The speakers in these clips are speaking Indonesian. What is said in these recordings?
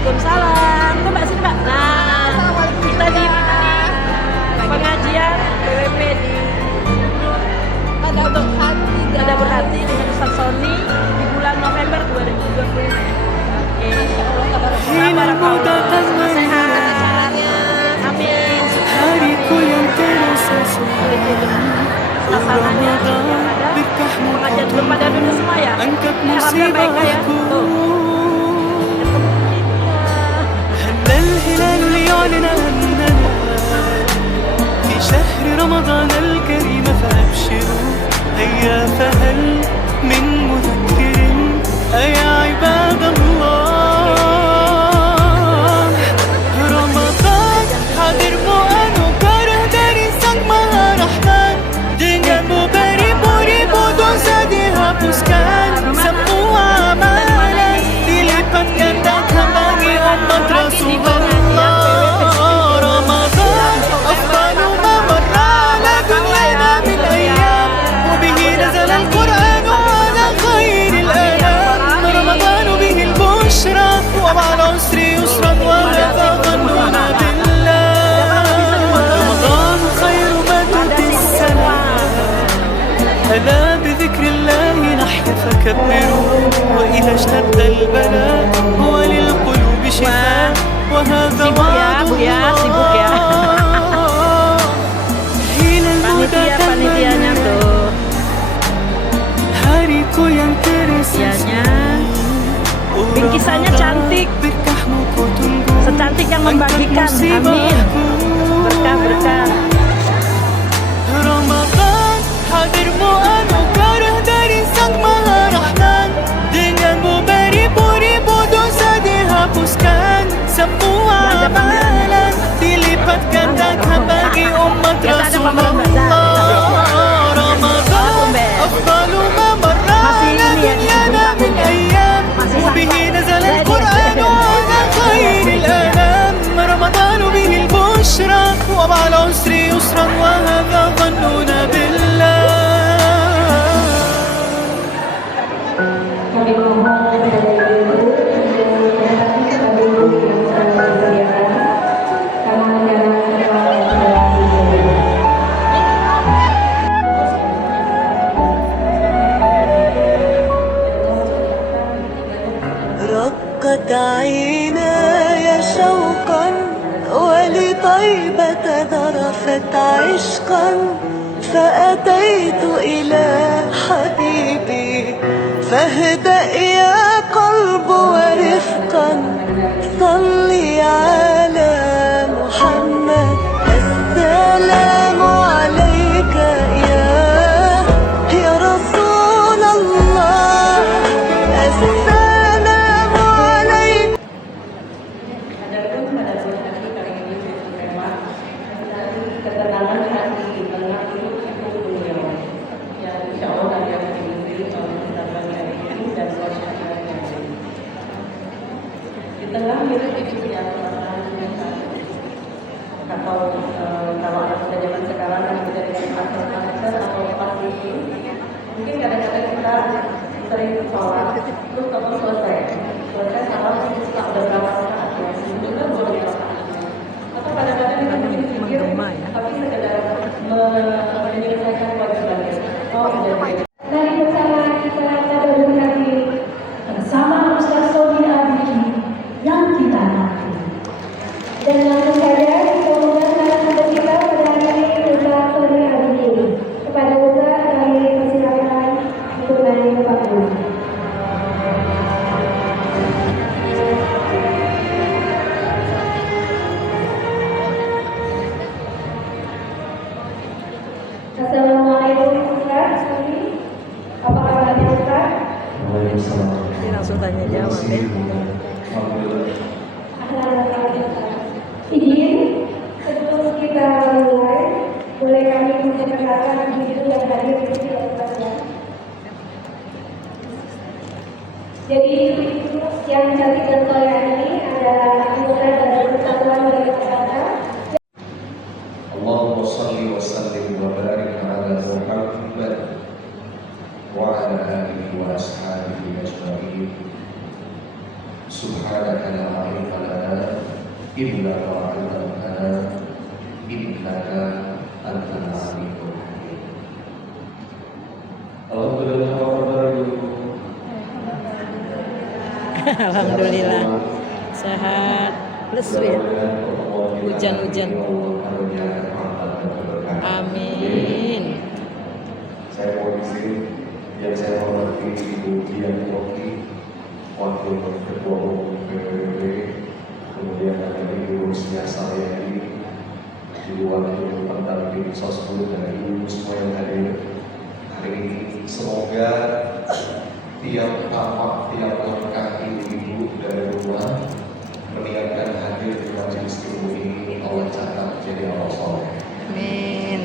Waalaikumsalam. Tuh Mbak, sini Mbak. Nah, kita di pengajian BWP di Pada Berhati dengan Ustaz Sony di bulan November 2020. Oke, sehat. Amin. Hariku yang terasa Suasananya yang ada pengajian belum pada duduk semua ya. angkat Alhamdulillah baik ya. Tuh. هل الهلال ليعلن أننا في شهر رمضان الكريم فأبشروا هيا فهل من مذكر أيا عباد الله رمضان hadir anu kareh dari Sang Maha Rahman denganmu beribu-ribu dosa dihapuskan semua amalan dilipat gandakan bagi umat Rasulullah Ramadan afdalu ma marra ala dunyana min ayyam wa bihi nazala al-Qur'an ala khairil anam Ramadan bihi al-bushra wa ma'al usri yusran wa hadha dhanuna billah Ramadan khairu madad as-salam ألا بذكر الله نحيا فكبروا وإذا اشتد البلاء هو للقلوب شفاء وهذا وعد الله Hilal muda Panitianya tuh. hariku yang terasa Bingkisannya cantik, berkahmu ku tunggu secantik yang membagikan. Amin. Berkah-berkah. Ramadan hadirmu anugerah dari Sang Maha Rahman denganmu beribu-ribu dosa dihapuskan semua amalan dilipat gandakan bagi umat Rasulullah Ramadan afdalu ma marra ala dunyana min ayyam wa bihi nazala al-Qur'an ala khairil anam Ramadan bihi al-bushra wa ma'al usri yusran wa hadha dhannuna billah Kami mohon kepada Ibu menghadapi sebagai guru yang sangat luar biasa karena menjalankan رقت عيناي شوقا ولطيبة ذرفت عشقا فأتيت إلى حبيبي فاهدأ يا قلب ورفقا صلي على محمد السلام عليك يا رسول الله السلام عليك Adapun pada sore hari kali ini cukup mewah dari ketenangan hati di tengah hidup beliau yang insya Allah akan diikuti oleh sahabat ini dan sosial yang lain. Di tengah hidup itu yang atau kalau anak muda zaman sekarang yang sudah dengan akses atau pasti mungkin kadang-kadang kita sering sholat terus kalau selesai salat kita udah berapa saat ya sebetulnya boleh atau kadang-kadang kita mungkin pikir tapi sekedar menyelesaikan kewajibannya udah baik. Mari bersama kita pada berhati bersama Ustaz Sony Abidi yang kita nanti dan langsung saja kita undang narasumber kita pada hari ini Ustaz Sony Abidi. Kepada Ustaz kami persilakan untuk naik ke panggung. Assalamualaikum Ustaz Sony. Apa kabarnya Ustaz? Ini langsung tanya jawab ya. Izin sebelum kita mulai, boleh kami memperkenalkan begitu yang hadir di sini Ustaz ya. Jadi yang cantik dan soleh ini adalah anggota dari Persatuan Wanita Jakarta. اللهم صل وسلم وبارك على محمد وعلى آله وأصحابه أجمعين Subhanaka la ilma lana illa ma 'allamtana innaka antal alimul hakim. Alhamdulillah wa barakatuh. Alhamdulillah sehat. Lesu ya. Hujan-hujan. Amin. Saya mau izin yang saya hormati Ibu Dian Yogi, Wakil Ketua Umum PBB, kemudian ada Ibu Rusnia Saryadi, Ibu Wakil Pendamping Sosbud, dan Ibu semua yang hadir hari ini. Semoga tiap tapak, tiap langkah ibu-ibu dari rumah meniatkan hadir di majelis ilmu ini, Allah catat jadi amal soleh. Amin.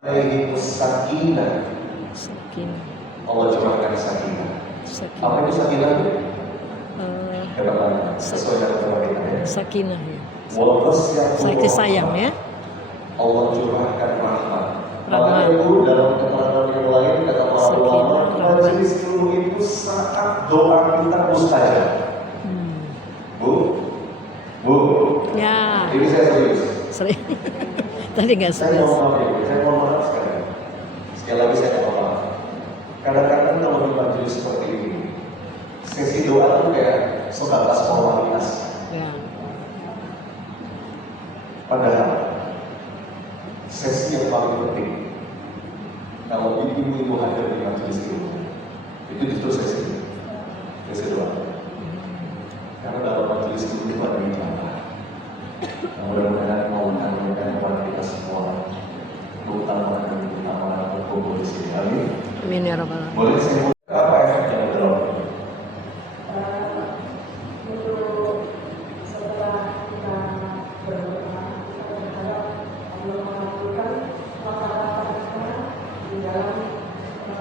Alaihi sakinah. Sakinah. Allah curahkan sakinah. Sakinah. Apa itu sakinah? Eh, Sesuai dengan tema kita ya. Sakinah ya. Kasih sayang ya. Allah curahkan rahmat. Rahmat. Makanya itu dalam keterangan yang lain kata para ulama, majelis ilmu itu saat doa kita mustajab. Bu, Ya. ini saya serius. Sering. Tadi nggak Saya serius. mohon maaf ya, saya mohon maaf sekali. Sekali lagi saya mohon maaf. Kadang-kadang kalau di majelis seperti ini, sesi doa itu kayak sebatas formalitas. Ya. Padahal sesi yang paling penting kalau ibu-ibu hadir di majelis itu justru sesi doa. Karena dalam majelis itu ada ibadah. Mudah-mudahan mau mengamalkan kepada kita semua, terutama berkumpul di sini. Amin. Amin ya rabbal alamin. Boleh saya mulai? Apa efeknya betul? Setelah kita berdoa, kita berharap Allah mengabulkan langkah-langkah kita di dalam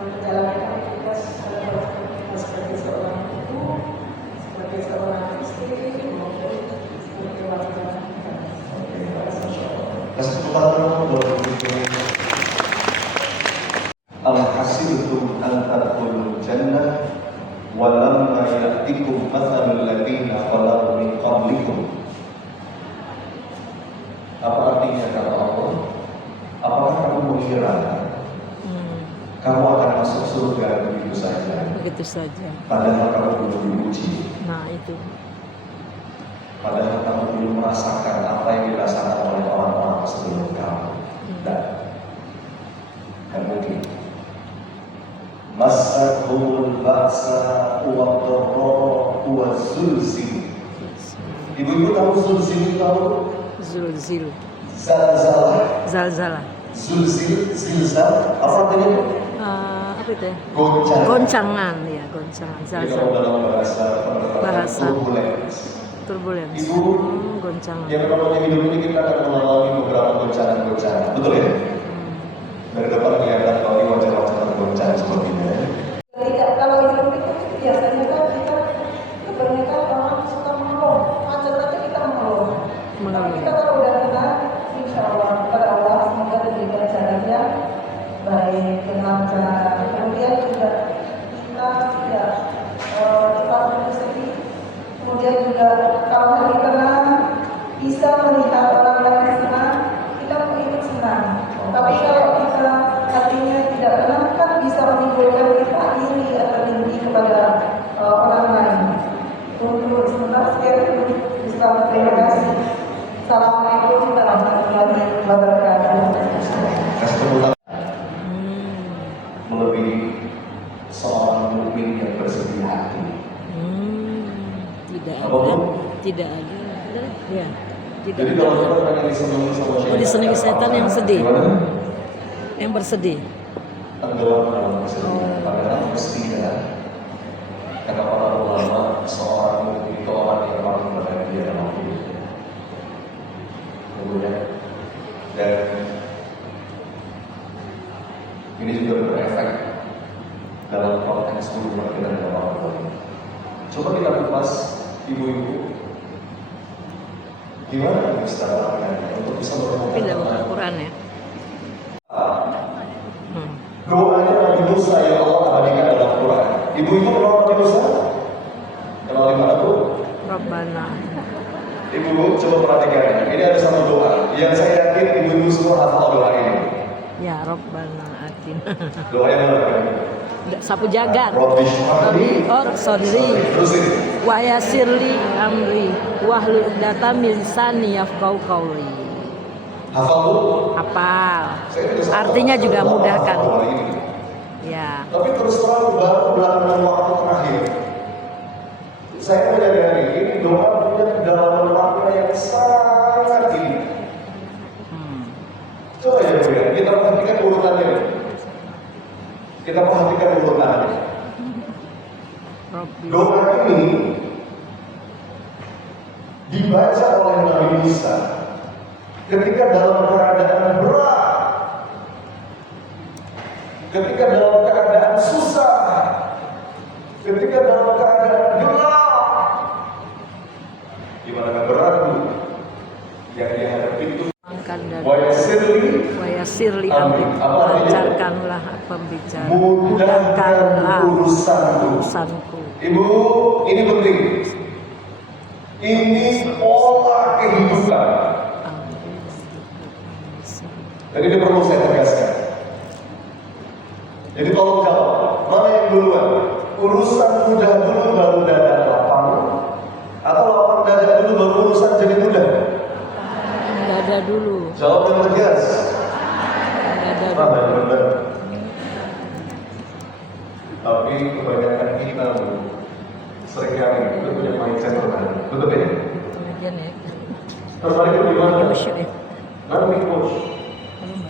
menjalankan tugas kita sebagai seorang ibu, sebagai seorang istri, maupun sebagai warga. Al-hasibtum an tadkhulul jannah wa lamma ya'tikum mathalul ladzina khalu min qablikum. Apa artinya kata Allah? Apakah kamu mengira kamu akan masuk surga begitu saja? Begitu saja. Padahal kamu belum diuji. Nah itu. Padahal kamu belum merasakan apa yang dirasakan oleh orang-orang sebelum kamu. Dan mungkin Masahul ba'sa wa dharra wa zulzil. Ibu-ibu tahu zulzil tahu? Zulzil. Zalzalah. Zalzalah. Zulzil, zilzal. Apa artinya? Apa itu ya? Goncangan. Goncangan ya, goncangan. Jadi kalau Zalzalah. dalam Bahasa. turbulence. Turbulence. Ibu, goncangan. yang namanya hidup ini kita akan mengalami beberapa goncangan-goncangan. Betul ya? Dari depan kelihatan kalau ini wajah-wajah tergoncang seperti ini. Kalau hidup itu biasanya kan kita kebanyakan orang suka mengeluh, macet aja kita mengeluh. Tapi kita kalau udah tenang, insya Allah kepada Allah semoga diberikan jalannya baik dengan lancar. Kemudian juga kita tidak cepat bersedih. Kemudian juga kalau hari tenang bisa melihat orang lain senang, kita pun ikut senang. Tapi kalau kita hatinya tidak tenang kan bisa menimbulkan kita iri atau dengki kepada orang lain. Untuk sebentar sekian bisa terima kasih. Assalamualaikum warahmatullahi wabarakatuh. Kasih tepuk tangan. Melebihi seorang mukmin yang bersedih hati. Tidak Apa, ada. Bu? Tidak ada. Ya. Tidak Jadi ada. kalau kita pengen disenangi sama syaitan, disenangi setan yang sedih. Gimana? Yang bersedih. Tenggelam dalam kesedihan. Padahal mestinya kata para ulama, seorang mukmin itu orang yang paling bahagia dalam hidupnya. Kemudian dan ini juga berefek dalam konteks hubungan kita dengan orang lain. Coba kita kupas ibu-ibu. Gimana kita lakukan untuk bisa Tapi menemukan dalam Al-Quran ya. doanya Nabi Musa yang Allah abadikan dalam Quran. Ibu-ibu kenal Nabi Musa? Kenal di mana, Bu? Rabbana. Ibu coba perhatikan. Ini ada satu doa yang saya yakin ibu-ibu semua hafal doa ini. Ya Rabbana atina. Doa yang mana? Sapu jagat. Rabbi shrahli Sodri terus ini. wa yassirli amri wahlul 'uqdatam min lisani yafqahu qawli. Hafal dulu. Hafal. Saya juga sama. Artinya juga Hafal mudahkan. doa ini. Ya. Tapi terus terang baru belakangan waktu terakhir saya menyadari ini doa punya kedalaman makna yang sangat tinggi. Coba ya Bu ya, kita perhatikan urutannya. Kita perhatikan urutannya. Rabbi. Doa ini dibaca oleh Nabi Musa ketika dalam keadaan berat, ketika dalam keadaan susah, ketika dalam keadaan gelap. Gimana berat Bu? Yang dihadapi itu wa Yassirli amri, lancarkanlah pembicaraan, mudahkanlah urusanku. Ibu, ini penting. Ini pola kehidupan. Jadi ini perlu saya tegaskan. Jadi tolong jawab, mana yang duluan? Urusan mudah dulu baru dada lapang, atau lapang dada dulu baru urusan jadi mudah? Dada dulu. Jawab yang tegas. Dada Ah, dulu. yang benar. Tapi kebanyakan kita seringkali itu punya mindset terbaru. Betul ya? Kemudian ya. Terbalik itu gimana? Push ya. Nanti push.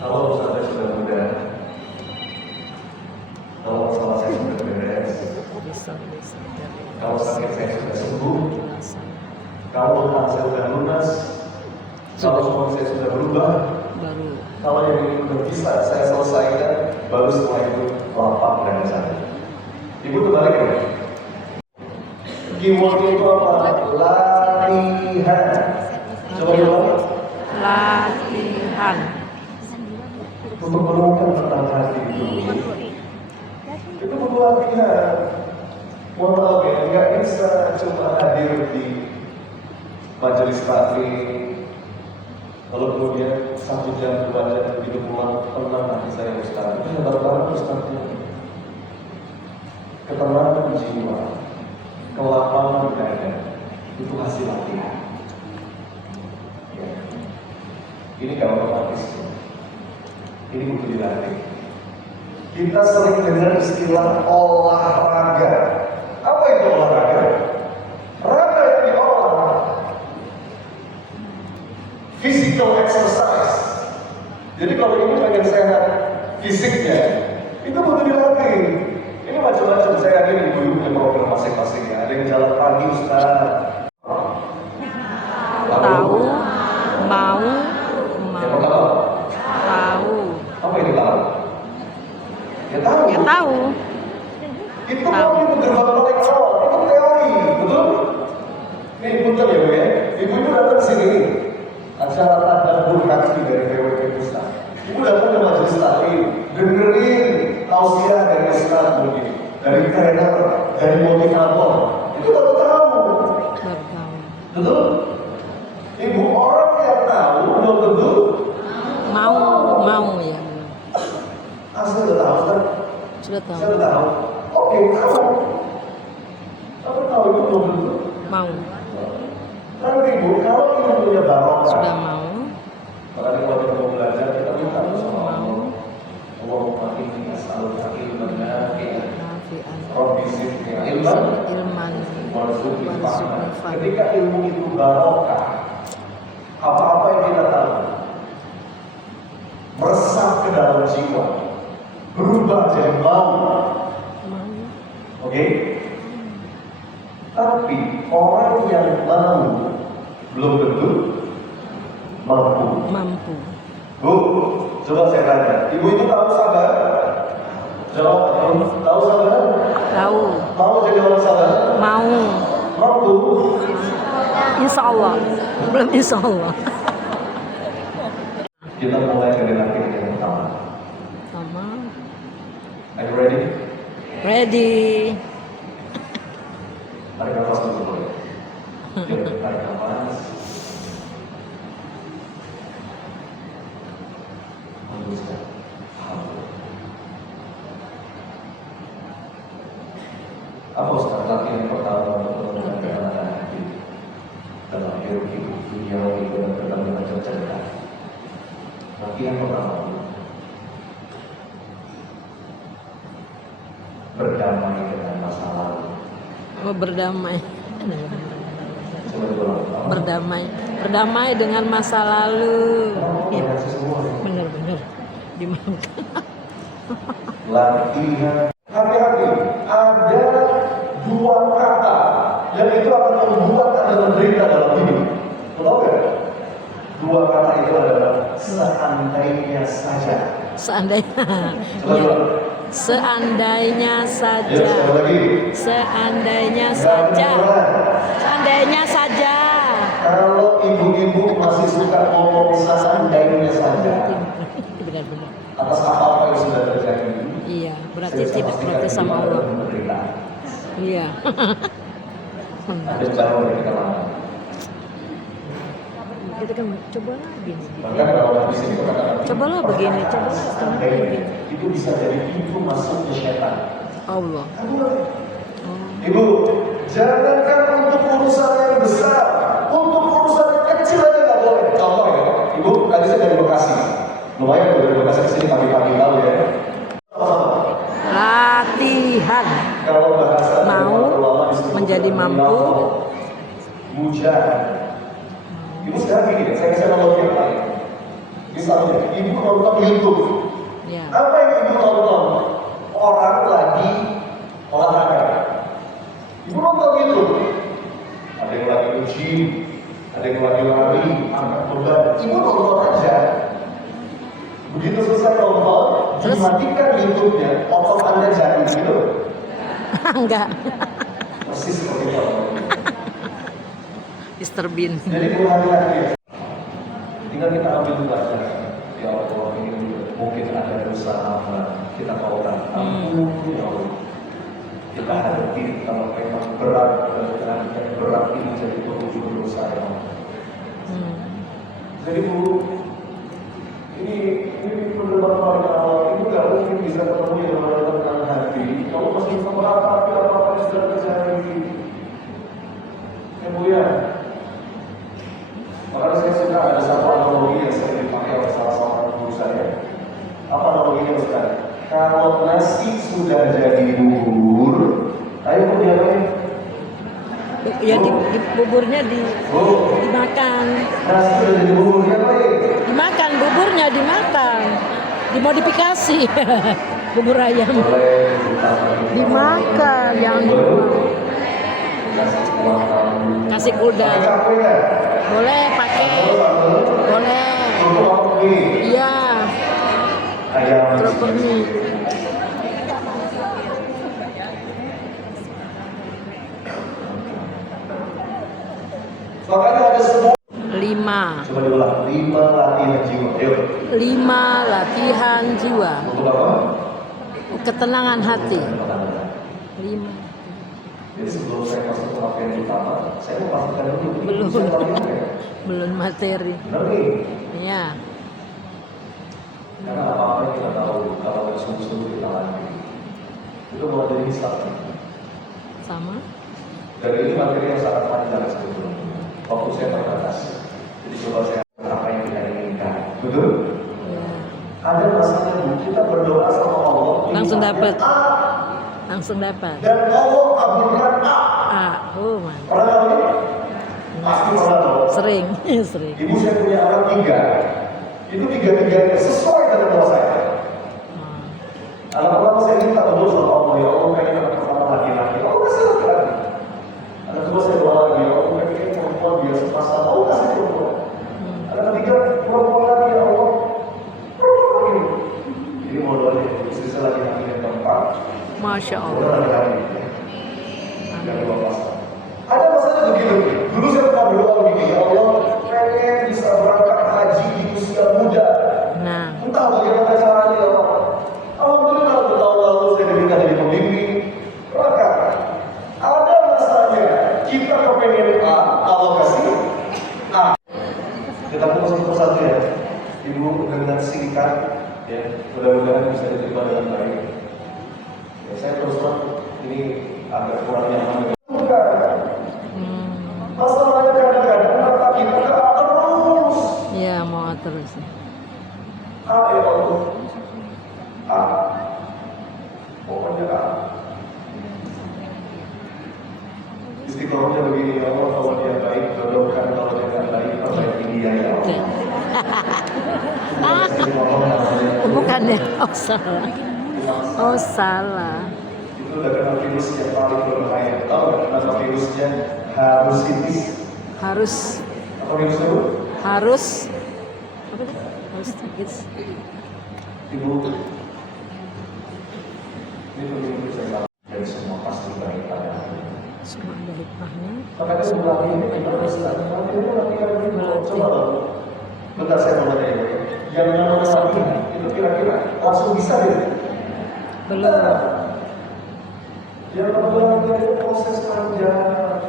Kalau saya sudah muda, kalau masalah saya sudah beres, Bisa. kalau sakit saya sudah sembuh, Jelasan. kalau hutang saya sudah lunas, kalau suami saya sudah berubah, Baru. kalau yang ini sudah bisa saya selesaikan, baru setelah itu lapang dan sana. Ibu terbalik ya? Keyword itu apa? Latihan. Coba diulang. Latihan. Untuk menemukan tentang hati itu perlu latihan. Mohon maaf ya, nggak bisa cuma hadir di majelis taklim lalu kemudian 1 jam 2 jam begitu pulang tenang hati saya Ustaz. Itu hebat-hebat Ustaznya. Ketenangan jiwa, kelapangan dada, itu hasil latihan. Ya. Ini kalau otomatis. Ini butuh dilatih. Kita sering dengar istilah olahraga. Apa itu olahraga? Raga yang diolah. Physical exercise. Jadi kalau ini pengen sehat fisiknya, itu butuh dilatih. Ini macam-macam. Saya yakin ibu-ibu punya program masing-masing ya. Ada yang jalan pagi Ustaz. Tahu. Mau. Yang pertama, Tahu. apa itu tahu? Ya tahu. Ya tahu. Itu mau itu gerbang paling awal, itu teori, betul? Nih punten ya Bu ya, ibu-ibu datang sini, acara tadabbur hati dari PWP Ustaz. Ibu datang ke majelis taklim, dengerin tausiah dari Ustaz mungkin, dari trainer, dari motivator, itu baru tahu, Baru tahu. betul? Ibu orang yang tahu belum tentu. Mau ya. Saya udah tahu Ustaz. Sudah tahu. Saya udah tahu. Oke, tahu. Tapi tahu itu belum tentu. Mau. Tapi ibu, kalau kita punya barokah, Sudah mau. makanya kalau kita mau belajar, kita minta sama Allah. Allahumma inni as'aluka ilman nafi'an. Nafi'an. Rabbi zidni ilman Ilman. warzuqni fahman. Warzuqni fahman. Ketika ilmu itu barokah, apa-apa yang kita tahu meresap ke dalam jiwa, berubah jadi mau. Oke? Tapi orang yang mau belum tentu mampu. Mampu. Bu, coba saya tanya, ibu itu tahu sabar? Jawab, tahu sabar? Tahu. Mau jadi orang sabar? Mau. Mampu? Insya Allah. Belum insya Allah. Kita mulai dari latihan yang pertama. Sama. Are you ready? Ready. Tarik nafas dulu boleh. Dia tarik nafas. Hembuskan. Apa Ustaz? Latihan yang pertama untuk menenangkan hati dalam hidup dunia itu dan dalam cerita. Latihan pertama berdamai dengan masa lalu. Oh, berdamai. Coba diulang. Berdamai dengan masa lalu. Ya, sesungguhnya. Benar-benar dimaafkan. Latihan. Hati-hati, ada dua kata yang itu akan membuat Anda menderita dalam hidup. Tahu nggak? Dua kata itu adalah seandainya saja. Seandainya. Coba Ya. ulang. Seandainya Ya, saja. sekali lagi. Seandainya Nggak saja. beneran. Seandainya saja. Kalau ibu-ibu masih suka ngomong seandainya saja Benar-benar. atas apa-apa yang sudah terjadi, Iya, berarti saya bisa tidak pastikan protes sama hidup Anda Allah. menderita. Iya. Ada baru yang kita lakukan. Kita kan cobalah begini. Bahkan kalau habis ini perkataan Cobalah begini, cobalah seandainya begini. itu bisa jadi pintu masuk ke setan. Allah. Ibu, jangankan untuk urusan yang besar, untuk urusan yang kecil aja nggak boleh. Contoh ya, Ibu, tadi saya dari Bekasi, lumayan tuh dari Bekasi ke sini pagi-pagi tahu ya. Latihan. Kalau bahasa Mau ulama disebut menjadi mampu. Mujahid. Ibu sekarang gini, saya kasih analogi yang lain. Misalnya, Ibu nonton YouTube. Ya. Apa yang Ibu tonton? Orang lagi olahraga. Ibu nonton YouTube. Ada yang lagi nge-gym, ada yang lagi lari, angkat beban. Ibu nonton aja. Begitu selesai nonton, Terus? dimatikan YouTube-nya, otot Anda jadi gitu. Enggak. Persis seperti itu. Mr. Bean. Jadi hati-hati. Tinggal kita ambil pelajaran. Ya Allah, ini mungkin ada dosa apa kita tahukan. Ampun ya Allah. Kita hadapi kalau memang berat dan berat ini jadi penghujung dosa ya Allah. Jadi Bu, ini perdebatan paling awal itu nggak mungkin bisa ketemu yang namanya tentang hati. Kalau masih meratapi apa-apa yang sudah terjadi. Ya Bu ya. Makanya saya suka ada satu analogi yang sering dipakai oleh salah seorang guru saya. Apa analoginya Ustaz? Kalau nasi sudah jadi bubur, ayo mau diapain? Ya buburnya Oh, dimakan. nasi sudah jadi bubur, diapain? Dimakan buburnya dimakan. Dimodifikasi. Bubur ayam. Boleh ditambah. Dimakan yang Kasih kuah kamu. kasih kuda. Capek ya? Boleh pakai. Boleh. Untuk apa nih? Iya. Ayam. Kerupuk mie. Makanya ada sebuah 5. coba diulang 5 latihan jiwa. Ayo. 5 latihan jiwa. Untuk apa? Ketenangan hati. 5. Jadi sebelum saya masuk ke latihan utama, saya mau pastikan dulu. Belum. Saya latihan ya. Belum materi. Benar nih. Iya. Karena apa-apa yang kita tahu kalau nggak sungguh-sungguh kita latih, itu mulai dari hisab. Sama. Dan ini materi yang sangat panjang sebetulnya. Waktu saya terbatas. Jadi coba saya apa yang kita inginkan. Betul? Ya. Ada masalah Bu, kita berdoa sama Allah. Langsung minta dapat. A, Langsung dapat. dan Allah kabulkan A. Oh, mantap. Pernah tahu ini? Pasti pernah tahu. Sering. Sering. Ibu saya punya anak 3. Itu 3-3 sesuai dengan doa saya. Anak pertama saya minta betul sama Allah, ya Allah pengen anak pertama laki-laki. Allah kasih laki-laki. Anak kedua saya doa lagi, ya Allah pengen perempuan biasa sepasang. Allah kasih perempuan. Anak ketiga perempuan lagi, ya Allah. Perempuan lagi. Jadi mau doa nih, istri saya lagi hamil yang keempat. Masya Udah Allah. lagi hamil. Yang 12. Ada masalah begitu. Dulu saya pernah berdoa begini, ya Allah pengen bisa berangkat haji di usia muda. Nah, Entah bagaimana caranya ya Allah. Alhamdulillah tahun lalu saya diminta jadi pembimbing berangkat. Ada masanya kita kepengen A, dengan singkat, ya mudah-mudahan bisa diterima dengan baik. Ya, saya terus terang ini agak kurang nyaman. Masalahnya kadang-kadang mata kita terus. Iya, mau terus. Ya Allah. Pokoknya istiqomahnya begini, ya Allah, kalau dia baik, jodohkan, kalau dia nggak baik, perbaiki dia, ya Allah. Bukan ya? Oh salah. Oh salah. Itu udah kena virus yang paling berbahaya. Tahu nggak kenapa virusnya harusitis? Harus Apa virusnya bu? harus apa tuh? Harus titis. Ibu, ini pemimpin saya dan semua pasti baik pada aku. Semua ada hikmahnya. Makanya sebelah ini kita harus coba. Bentar saya mau tanya ya. Yang namanya latihan itu kira-kira langsung bisa deh. Belum. Yang namanya latihan itu proses panjang.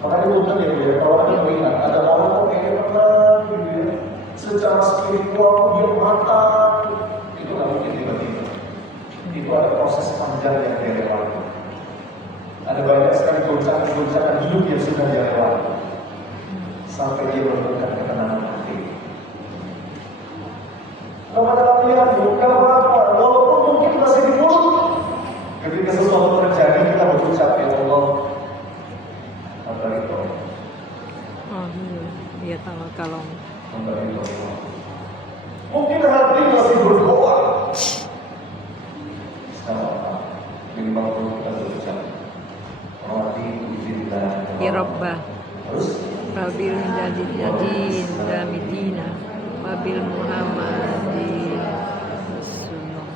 Makanya bukan ya Bu ya, kalau ada melihat ada orang kok kayaknya tenang gitu ya, secara spiritual dia matang, itu nggak mungkin tiba-tiba. Itu ada proses panjang yang dia lewati. Ada banyak sekali goncangan-goncangan hidup yang sudah dia lewati sampai dia menemukan ketenangan hati. Kalau ada latihan, bukan apa-apa, walaupun mungkin masih di mulut. Ketika sesuatu terjadi, kita berucap ya Allah. Oh iya, tahu kalau mungkin hati masih berdoa. Sekarang minimal kita berucap Rabbi izinlah ya Rabbah terus Rabil Jadid Damidina Wabil Muhammadin Rasulullah.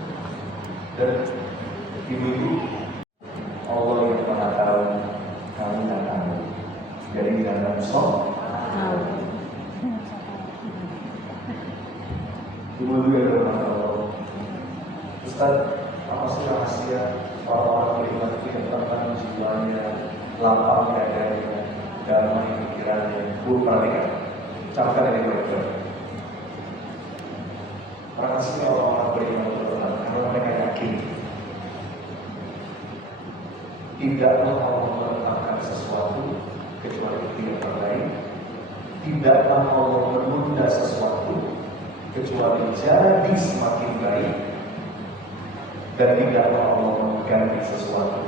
dan ibu-ibu, Allah yang maha tahu, kami tak tahu. Jadi jangan sok. Tahu. Ibu-ibu yang bermata Allah, Ustaz, apa sih rahasia orang-orang beriman itu yang tenang jiwanya, lapang dadanya, damai pikirannya? Bu, perhatikan, camkan ini baik-baik. Rahasia orang-orang beriman itu tenang karena mereka yakin tidaklah Allah meletakkan sesuatu kecuali itu yang terbaik. Tidaklah Allah menunda sesuatu kecuali jadi semakin baik, dan tidaklah Allah mengganti sesuatu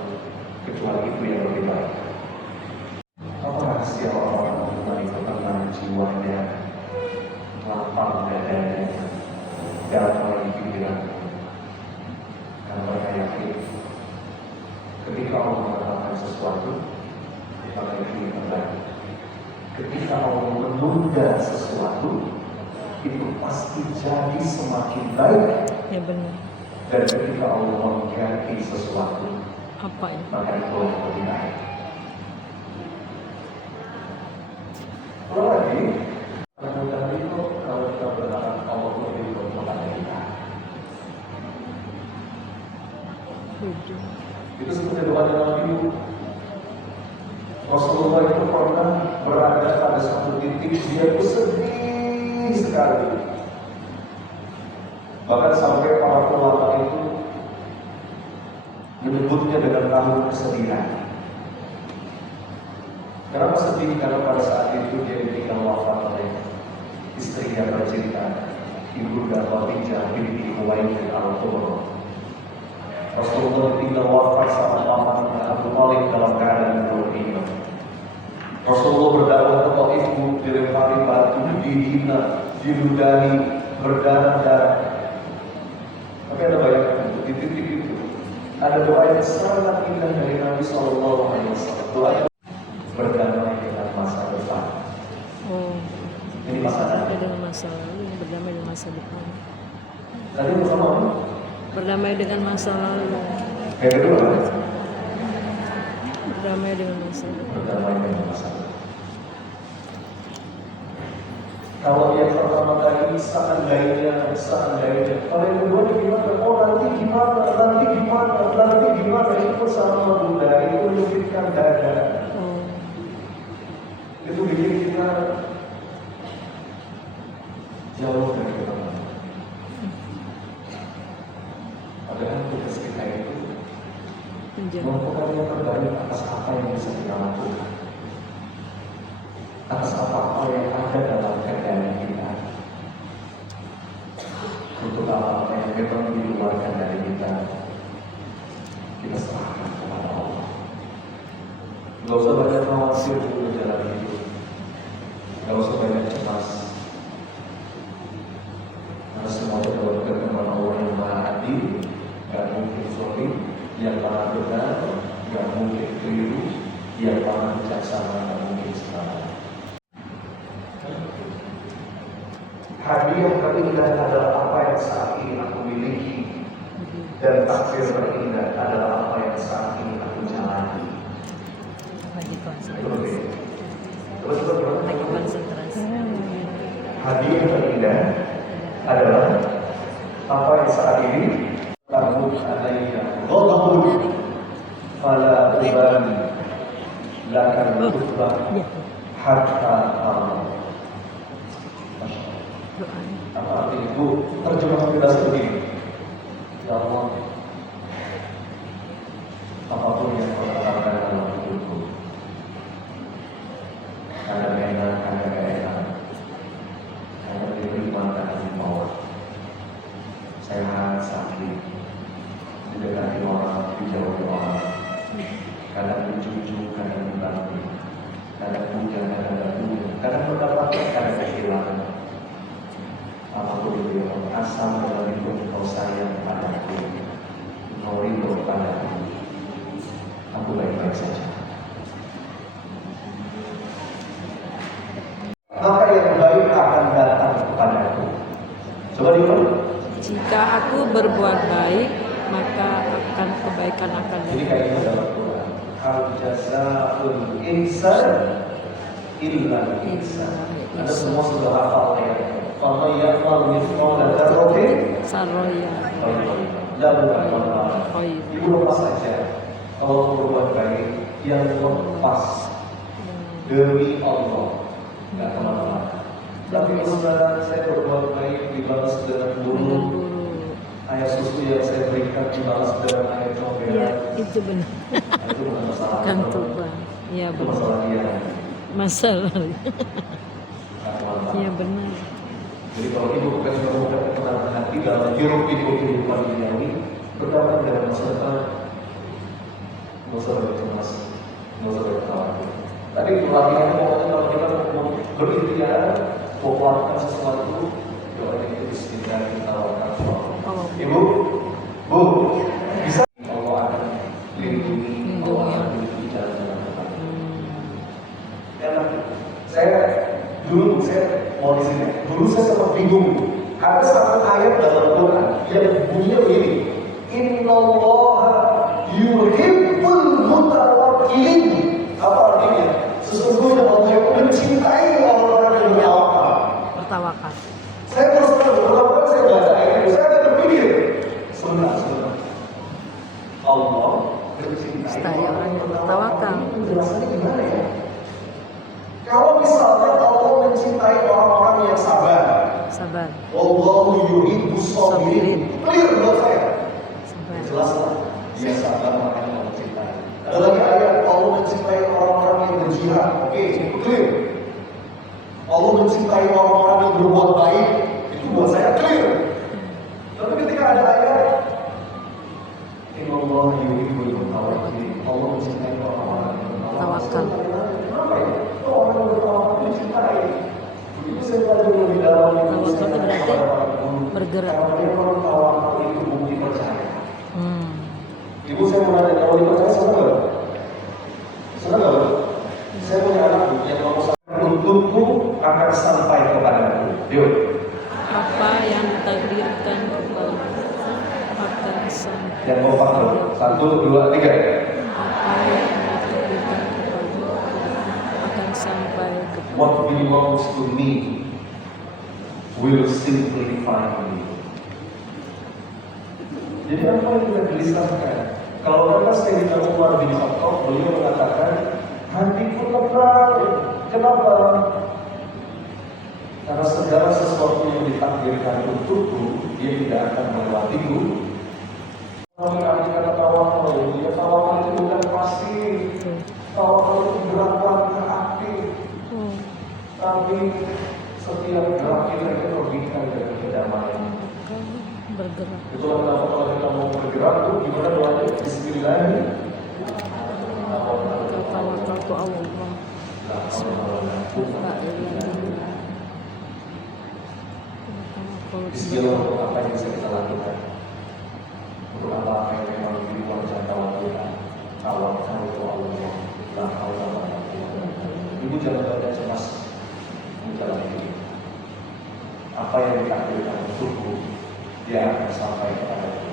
kecuali itu yang lebih baik. Apa rahasia orang-orang beriman itu tenang jiwanya, lapang dadanya, damai pikirannya? Karena mereka yakin ketika Allah mengatakan sesuatu, maka itu yang terbaik. Ketika Allah menunda sesuatu, itu pasti jadi semakin baik. Ya benar. Dan ketika Allah mengganti sesuatu, Apa ya? maka itu yang lebih baik. Kalau lagi, kemudian itu kalau kita berharap Allah lebih berkepada kita, itu seperti doa dalam hidup. Rasulullah itu pernah berada pada satu titik dia itu sedih sekali. Bahkan sampai para ulama itu menyebutnya dengan tahun kesedihan. Kenapa sedih? Karena pada saat itu dia ditinggal wafat oleh istrinya tercinta, Ibunda Khadijah binti Khuwailid al-Kubra. Rasulullah ditinggal wafat sama pamannya Abu Thalib dalam keadaan berbeda. Rasulullah berdakwah ke Taif, dilempari batu, dihina, diludahi, berdarah-darah. Tapi ada banyak di titik itu. Ada doa yang sangat indah dari Nabi Sallallahu Alaihi Wasallam. Doa yang berdamai dengan masa depan. Oh, Ini masa depan. berdamai dengan masa lalu, berdamai dengan masa depan. Tadi bersama apa? Berdamai dengan masa lalu, Yang kedua, berdamai dengan masa depan. berdamai dengan masa depan. Kalau yang pertama tadi seandainya. Kalau yang kedua gimana? Oh nanti gimana? Itu sama Bunda, itu menyulitkan dada. Oh, Itu bikin kita Gak usah banyak khawatir dulu jalan hidup. Gak usah banyak cemas. Karena semuanya berkat kepada Allah yang Maha Adil. Gak mungkin zalim, yang Maha benar, gak mungkin keliru, yang Maha bijaksana, gak mungkin salah. Hadiah terindah adalah apa yang saat ini aku miliki, dan takdir terindah adalah apa yang saat ini aku jalani. Lagi Lagi konsentrasi. hadiah terindah adalah apa yang saat ini takut adanya ghadabun fala ubali lakan tutbah hatta Allah. Apa arti itu? Terjemahan bebas begini. Ya Allah, apapun yang kau katakan dalam hidupku, ada enak, ada gak enak, ada diterima, ada dibawa. Sehat, sakit, didekati orang, dijauhi orang, kadang dicucu, kadang dibantu, kadang puja, kadang tidak puja, kadang mendapatkan, kadang kehilangan. Apapun itu yang asal dalam hidup kau sayang padaku, kau rindu padaku, aku baik-baik saja. Maka yang baik akan datang kepadaku. Coba diulang. Jika aku berbuat baik, maka akan kebaikan akan Jadi datang. kayak ini dalam Quran. Hal jazaa'ul insan illa insan. Anda semua sudah hafal ya. Kalau ya'mal mithqala dzarratin Saroya. la bukan Khair. Ibu lepas saja. Kalau berbuat baik yang lepas demi Allah, nggak kemana-mana. Tapi Ustaz, saya berbuat baik dibalas dengan buruk. Air susu yang saya berikan dibalas dengan air Iya, comberan. itu benar. Itu bukan masalah. Kan tuh bang. Iya Itu benar. masalah dia. Masalah. Nggak kemana-mana. Iya benar. Jadi kalau ibu bukan menemukan ketenangan hati dalam hiruk pikuk kehidupan dunia ini, berdamai dengan masa depan, nggak usah banyak cemas, nggak usah banyak khawatir. Tadi latihan pokoknya kalau kita mau berikhtiar, melakukan sesuatu, doa itu istighfar kita lakukan. Oh. Ibu, Bu, bisa Allah akan lindungi, Allah akan lindungi jalan-jalan depan. Enak. Saya dulu mau di sini. Dulu saya sempat bingung. Ada satu ayat dalam Quran yang bunyinya begini. Innallaha yuhibbul mutawakkilin. Apa artinya? Sesungguhnya Allah yang mencintai orang-orang yang bertawakal. Bertawakal. Saya terus terang beberapa kali saya baca ayat itu, saya ada berpikir sebentar. Allah mencintai orang yang bertawakal. Penjelasannya gimana ya? Kalau misalnya Allah mencintai orang-orang yang sabar, Sabar. Allahu yuhibbus sabirin. Clear buat saya. Sabar. Jelas lah. Dia sabar makanya Allah mencintai. Ada lagi ayat Allah mencintai orang-orang yang berjihad. Oke, itu clear. Allah mencintai orang-orang yang berbuat baik. Itu buat saya clear. Tapi ketika ada ayat Innallaha yuhibbul mutawakkilin. Allah mencintai orang-orang yang Tawakal. Kenapa ya? Orang yang bertawakal dicintai. Itu saya belajar lebih dalam. Tawakal itu berarti bergerak. Karena memang tawakal itu bukti percaya. Ibu saya mau nanya, kalau dipercaya senang nggak? Senang nggak? Saya punya anak yang mau untukmu akan sampai kepadaku. Yuk. Apa yang ditakdirkan kepadamu akan sampai. Yang mau paham. 1, 2, 3. Apa yang ditakdirkan kepadamu akan sampai kepada. What belongs to me will simplify me. Jadi apa yang kita gelisahkan? Kalau kata Sayyidina Umar bin Khattab, beliau mengatakan, hatiku tenang. Kenapa? Karena segala sesuatu yang ditakdirkan untukku, dia tidak akan melewatiku. Kalau kami kata tawakal, ya tawakal itu bukan pasif. Tawakal itu gerakan ke api. Tapi setiap gerak kita itu terbitkan dari kedamaian. Bergerak. Itulah kenapa kalau kita mau bergerak itu gimana doanya? Bismillahirrahmanirrahim. tawakkaltu 'ala Allah. Bismillah untuk apa yang bisa kita lakukan, untuk apa yang memang di luar jangkauan kita. Tawakkaltu 'ala Allah, la haula wa la quwwata illa billah. Ibu jangan berada cemas dalam hidup. Apa yang ditakdirkan untukku, dia akan sampai kepada kita.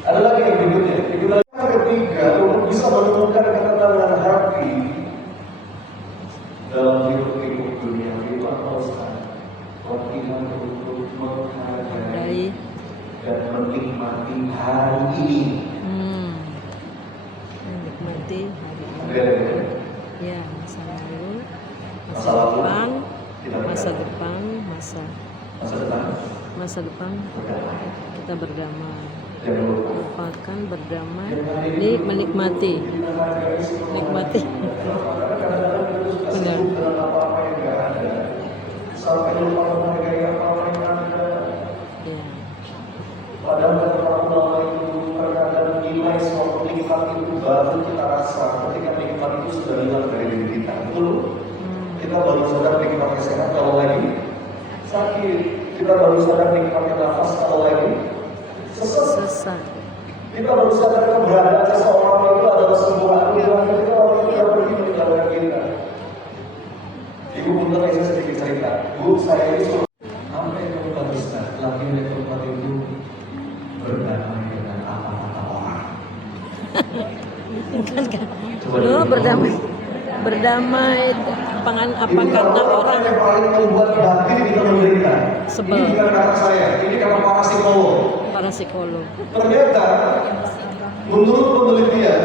Ada lagi yang berikutnya, itu lagi yang ketiga, untuk bisa menemukan ketenangan hati dalam hidup dunia itu apa Ustaz? Latihan untuk menghargai dan menikmati hari ini. Menikmati hari ini. Ada Ya, masa lalu, Masa lalu, depan, kita masa berdamai. depan, masa depan kita berdamai. Jangan lupa. Lupakan berdamai, menikmati. Nikmati. Benar. Sampai lupa menghargai apa yang ada. Ya. Padahal para ulama itu terkadang nilai suatu nikmat itu baru kita rasa ketika nikmat itu sudah hilang dari diri kita. Betul? Kita baru sadar nikmatnya sehat kalau lagi sakit. Kita baru sadar nikmatnya nafas kalau lagi Sesat. kita baru sadar keberadaan seseorang itu adalah sebuah anugerah ketika orang itu pergi meninggalkan kita. Ibu punten saya sedikit cerita. Bu, saya ini suruh sampai ke Pak Ustaz, lagi di tempat itu berdamai dengan apa-apa orang. Berdamai apa kata orang. Yang paling membuat batin kita menderita. Sebel. Ini bukan kata saya, ini kata para psikolog. Para psikolog. Ternyata menurut penelitian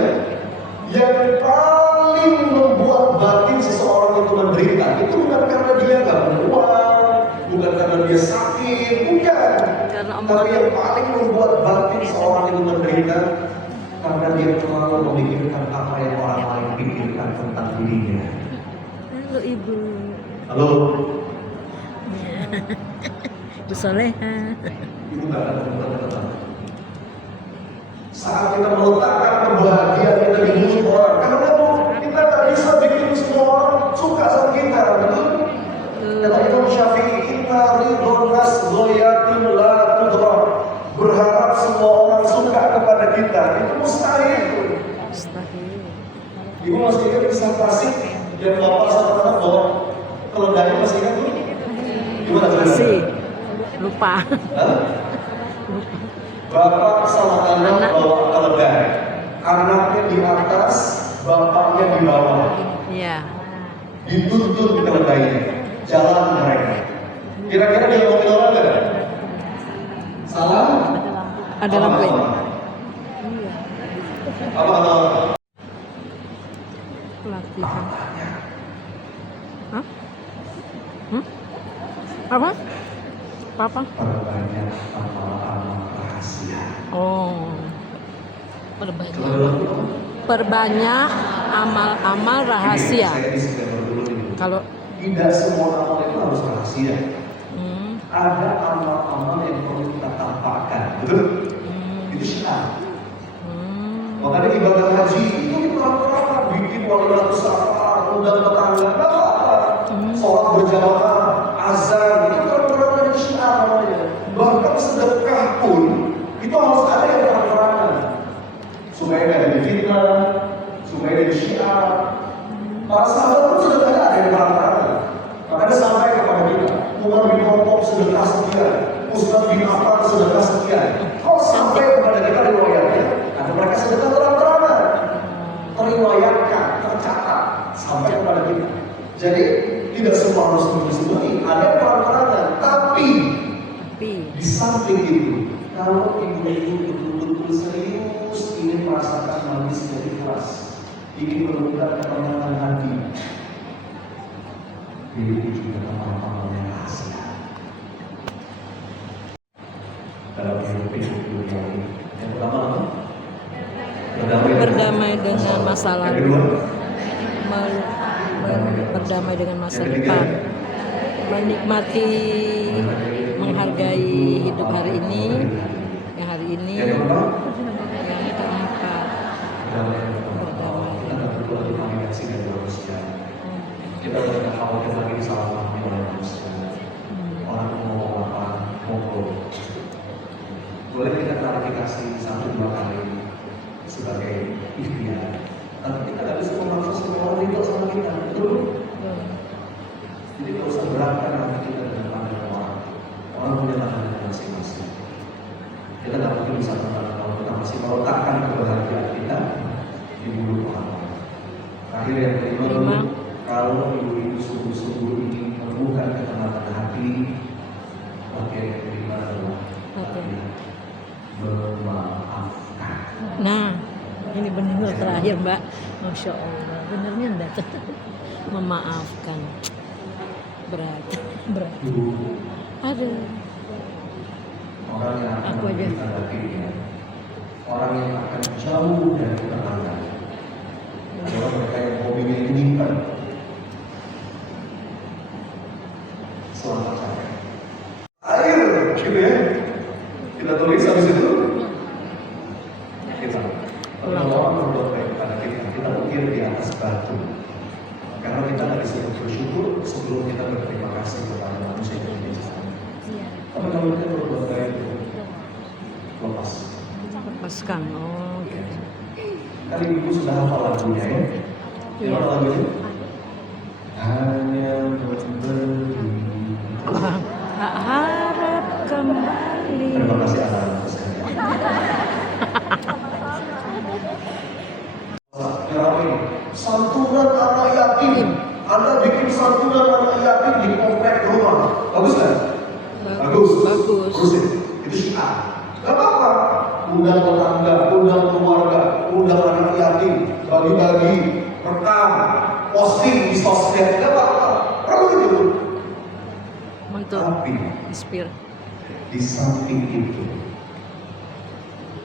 yang paling membuat batin seseorang itu menderita itu bukan karena dia nggak punya uang, bukan karena dia sakit, bukan. Tapi yang paling membuat batin seseorang itu menderita karena dia terlalu memikirkan apa yang orang lain pikirkan tentang dirinya. Halo Ibu. Halo. Bu Soleha. Ibu nggak ada teman-teman. Saat kita meletakkan kebahagiaan kita di mulut orang, karena kita tak bisa bikin semua orang suka sama kita, betul? Kata Imam Syafi'i, inna ridhon nas dhoyatun la tudra. Berharap semua orang suka kepada kita, itu mustahil. Mustahil. Ibu masih ingat kisah klasik yang bapak sama anak bawa keledai, masih ingat tuh? Gimana ceritanya? Masih. Lupa. Hah? Bapak sama anak bawa keledai, anaknya di atas, bapaknya di bawah. Iya. Dituntun keledainya, jalan mereka. Kira-kira dia mau orang nggak? Salah? Ada lampu. Apa kata orang? Pelatihan. Hah? Apa? Apa? Perbanyak amal-amal rahasia. Oh. Perbanyak amal-amal rahasia. Saya disclaimer dulu nih. Kalau Tidak semua amal itu harus rahasia. Ada amal-amal yang perlu kita tampakkan, betul? Itu syiar. Makanya ibadah haji itu kita terang-terangan bikin walilah besar, undang tetangga, nggak apa-apa. Sholat berjamaah, azan, itu terang-terangan syiar namanya. Bahkan sedekah pun itu harus ada yang terang-terangan supaya nggak jadi fitnah, supaya jadi syiar. Para sahabat pun sudah ada yang terang-terangan. Makanya sampai kepada kita, Umar bin Khattab sedekah sekian, Utsman bin Affan sedekah sekian. Kalau sampai kepada kita riwayatnya, karena mereka sedekah terang-terangan, teriwayatkan, tercatat sampai kepada kita. Jadi tidak semua harus disebut, ada yang terang-terangan, tapi di samping itu, kalau ibu-ibu betul-betul serius ingin merasakan manis dari ikhlas, ingin menemukan ketenangan hati, ini juga amal-amal yang rahasia dalam hidup dunia ini. Yang pertama apa? berdamai dengan masa Yang lalu, kedua, berdamai dengan masa Yang ketiga, depan, menikmati, menghargai hidup hari ini, yang hari ini, yang keempat, yang keempat, berdamai dengan Allah. Kita tak perlu lagi navigasi dan kita tidak khawatir lagi disalahpahami oleh manusia. Orang mau ngomong apa, monggo. Boleh kita klarifikasi 1-2 kali sebagai ikhtiar. Tapi kita tidak bisa memaksa semua orang ridho sama kita, betul? Jadi tidak usah beratkan hati kita dengan pandangan orang. Orang punya pandangan masing-masing. Kita tidak mungkin bisa menentukan kalau kita masih meletakkan kebahagiaan kita di bulu orang. Akhir yang kelima, kalau ibu itu sungguh-sungguh ingin menemukan ketenangan hati, maka yang kelima adalah memaafkan. Nah, ini benar terakhir Mbak. Masya Allah, benernya enggak tuh. Memaafkan. Berat. Ibu, Aduh. orang yang akan Aku aja. memberikan hatinya, orang yang akan jauh dari ketenangan, adalah mereka yang hobinya menyimpan. Selamat capek. Air, gitu ya. Kita tulis habis itu. Kita. Kalau orang berbuat baik kepada kita ukir di atas batu. Karena kita tidak disuruh bersyukur sebelum kita berterima kasih kepada manusia yang mencintai. Tapi kalau kita berbuat baik, lepas. Lepaskan. Oh, gitu. Kali ibu sudah hafal lagunya ya? Gimana lagunya? Hanya memberi. Tak harap kembali. Terima kasih anak-anak sekalian. Santunan anak yatim. Anda bikin santunan anak yatim di komplek rumah. Bagus kan? Bagus. Terusin. Itu syiar. Gak apa-apa. Undang tetangga, undang keluarga, undang anak yatim, bagi-bagi, rekam, posting di sosmed. Gak apa-apa. Kamu gitu. Untuk Tapi inspir. di samping itu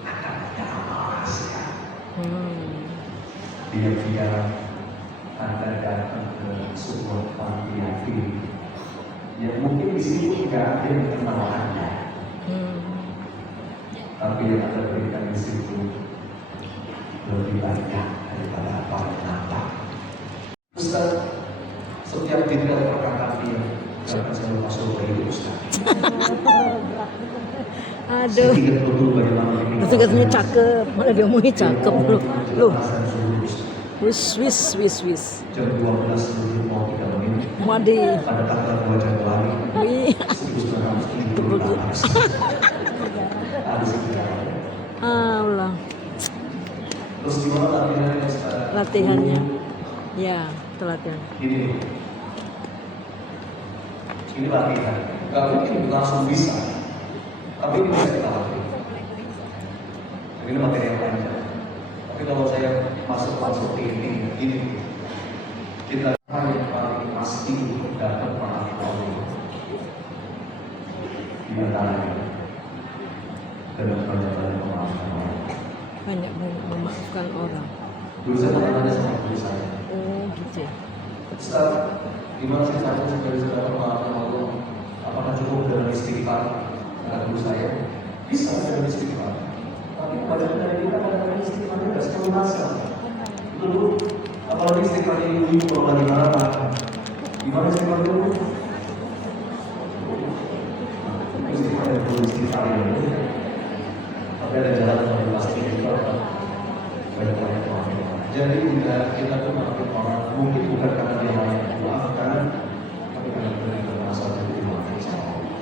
akan ada amal rahasia. Dia Anda datang ke sebuah panti yatim yang mungkin di sini tidak ada yang kenal Anda, tapi yang Anda berikan di situ lebih banyak daripada apa yang nampak. Ustaz, setiap detail perkataan dia akan saya masuk ke hidup Ustaz. Aduh. Saya tidak perlu bagaimana ini. Itu katanya cakep, malah dia omongnya cakep loh. Wis. Jam 12 mau 3 menit. Madi. Pada tanggal 2 Januari Wih. 1978. Habis itu. Allah. Terus gimana latihannya Ustaz? Latihannya. Ya, itu latihan. Ini latihan. Gak mungkin langsung bisa. Tapi ini bisa kita latih. Ini materi yang panjang. Tapi kalau saya masuk ini, kita yang paling pasti dapat maafkan di antaranya dengan banyak-banyak memaafkan orang. Banyak memaafkan orang. Dulu saya pernah tanya sama guru saya, Oh, gitu. Ustaz, gimana sih caranya supaya bisa dapat memaafkan Allah? Apakah cukup dengan istighfar? Kata guru saya, bisa dengan istighfar. Tapi banyak dari kita kadang-kadang istighfarnya tidak seluruh. Betul, apalagi istighfarnya ibu-ibu kalau lagi marah. Gimana istighfar itu? Istighfar yang perlu istighfar ini. Tapi ada jalan yang pasti juga banyak-banyak orang. Jadi kita tuh maafin orang mungkin bukan karena dia layak dimaafkan, tapi karena kita merasa dimaafkan sama Allah.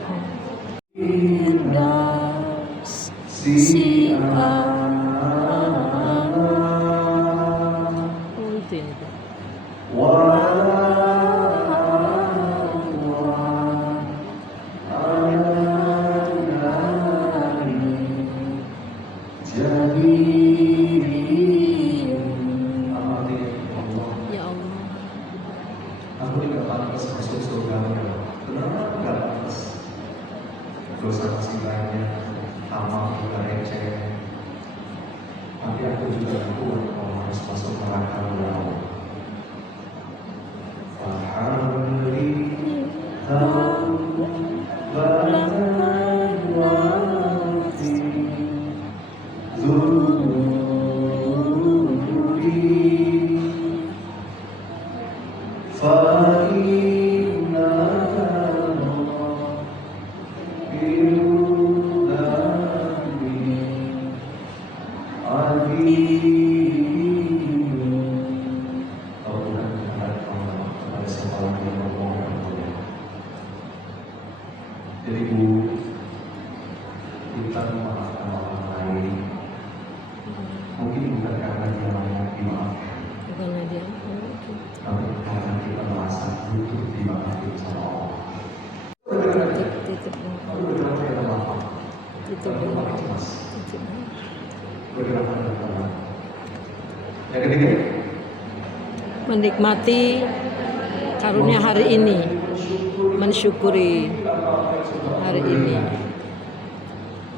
Oh, itu ya itu. Ya Allah. Aku tidak pantas masuk surga. Kenapa tidak pantas? Dosa masih banyak, amal juga receh. Tapi aku juga kuat kalau harus masuk neraka Allah. Jadi Bu, kita memaafkan orang lain mungkin bukan karena dia mau dimaafkan, Karena dia tapi karena kita merasa butuh dimaafkan sama Allah. titip Lalu bagaimana kita maaf? titip Lalu pakai cemas. titip. Bagaimana kita maaf? Yang ketiga, Menikmati karunia hari ini, mensyukuri hari ini.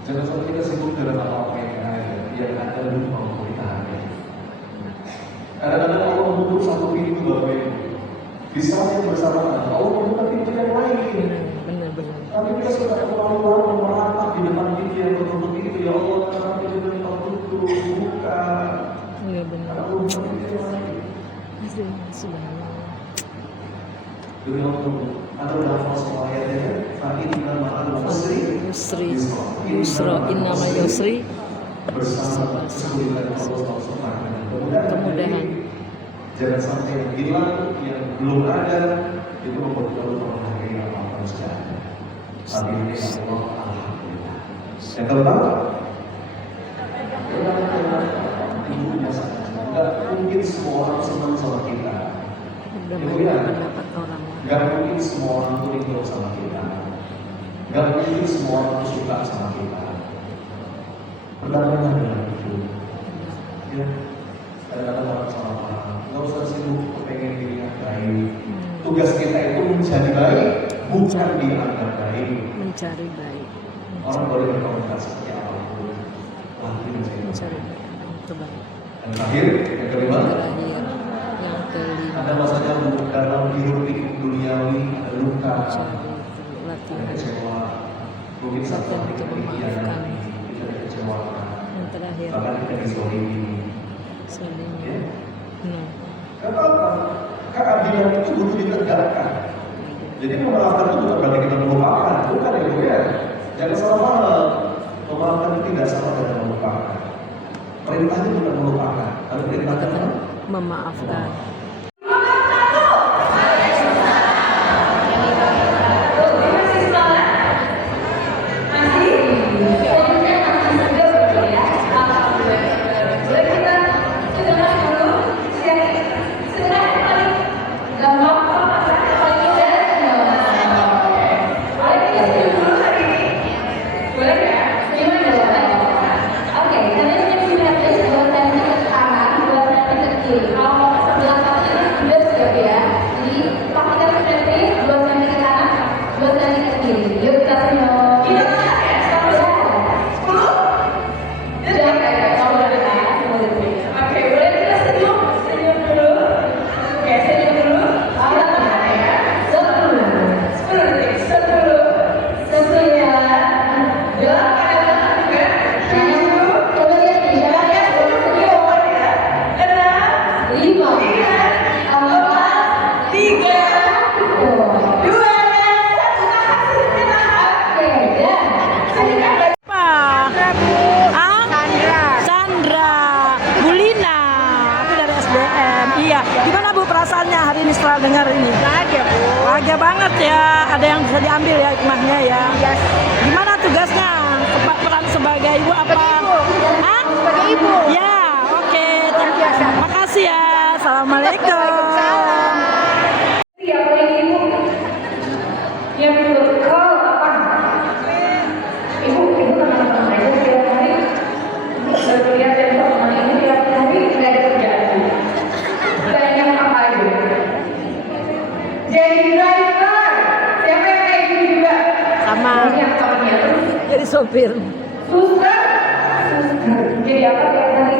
jangan sampai kita sibuk dengan apa yang ada, yang ada lupa untuk kita ada. Kadang-kadang Allah membuka satu pintu Bapak Ibu. Di saat yang bersamaan, Allah membuka pintu yang lain. Benar. Tapi kita sudah terlalu meratap di depan pintu yang tertutup itu. Ya Allah, karena pintu yang tertutup, buka. Iya benar. Karena Allah membuka pintu yang lain. Subhanallah. Demi Allah, Anda udah hafal semua ayatnya. Fa'inna ma'al usri Yusra innama yusri bersama kesulitan Allah SWT. kemudahan. Jangan sampai yang hilang, yang belum ada, itu membuat kita menghargai apa-apa yang sudah ada. Tapi ini Allah, Alhamdulillah. Yang keempat, ibunya sangat. Tidak mungkin semua orang senang sama kita. Mudah-mudahan mendapat orang lain. Gak mungkin semua orang tuh rindu sama kita. Gak mungkin semua orang suka sama kita. Pertanyaannya adalah itu. Ya, kadang-kadang orang salah paham. Gak usah sibuk kepengen dilihat baik. Tugas kita itu mencari baik, bukan dianggap baik. Mencari baik. Orang boleh berkomentar seperti apapun, tapi mencari Mencari baik. baik. Itu baik. Dan terakhir, yang kelima, Terakhir yang kelima. ada masanya dalam hidup duniawi ada luka, Mencari ada latihan. kecewa, mungkin satu Latihan kita untuk memaafkan. dikhianati, kita dikecewakan, Yang terakhir bahkan kita dizolimi. saling. Ya, Nah, nggak apa-apa. Keadilan itu butuh ditegakkan. Jadi memaafkan itu bukan berarti kita melupakan, bukan ya Bu ya. Jangan salah paham. Memaafkan itu tidak sama dengan melupakan. Perintahnya bukan melupakan, tapi perintahnya adalah memaafkan. Gimana Bu perasaannya hari ini setelah dengar ini? Bahagia Bu. Bahagia banget ya, ada yang bisa diambil ya hikmahnya ya. Yes. Gimana tugasnya? Peran sebagai ibu apa? Hah? Sebagai ibu. Ya, oke. biasa. Makasih ya. Assalamualaikum. Siapa ini ibu? Yang betul apa? Ibu tenang-tenang aja setiap hari. Baru lihat handphone teman ini tiap hari nggak ada kerjaan. Banyak apa aja? Jadi driver. Siapa yang kayak gini juga? Sama. Banyak kamarnya terus. Jadi sopir. Suster. Jadi apa tiap hari?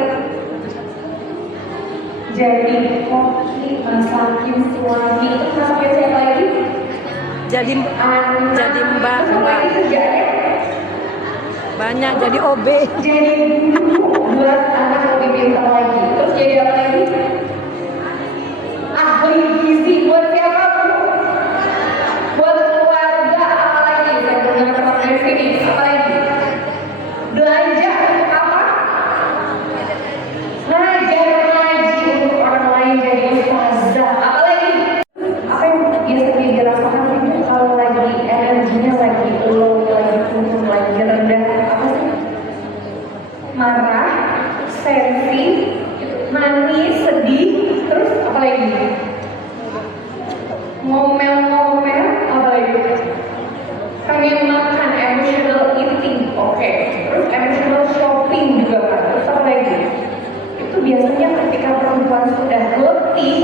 Jadi koki, masakin, suami. Terus masaknya siapa lagi? Jadi mbak. Banyak jadi OB. Jadi guru buat anak lebih pintar lagi. Terus jadi apa lagi? Ahli gizi buat ngomel-ngomel, apa lagi? Pengen makan, emotional eating, oke. Terus emotional shopping juga kan. Terus apa lagi? Itu biasanya ketika perempuan sudah letih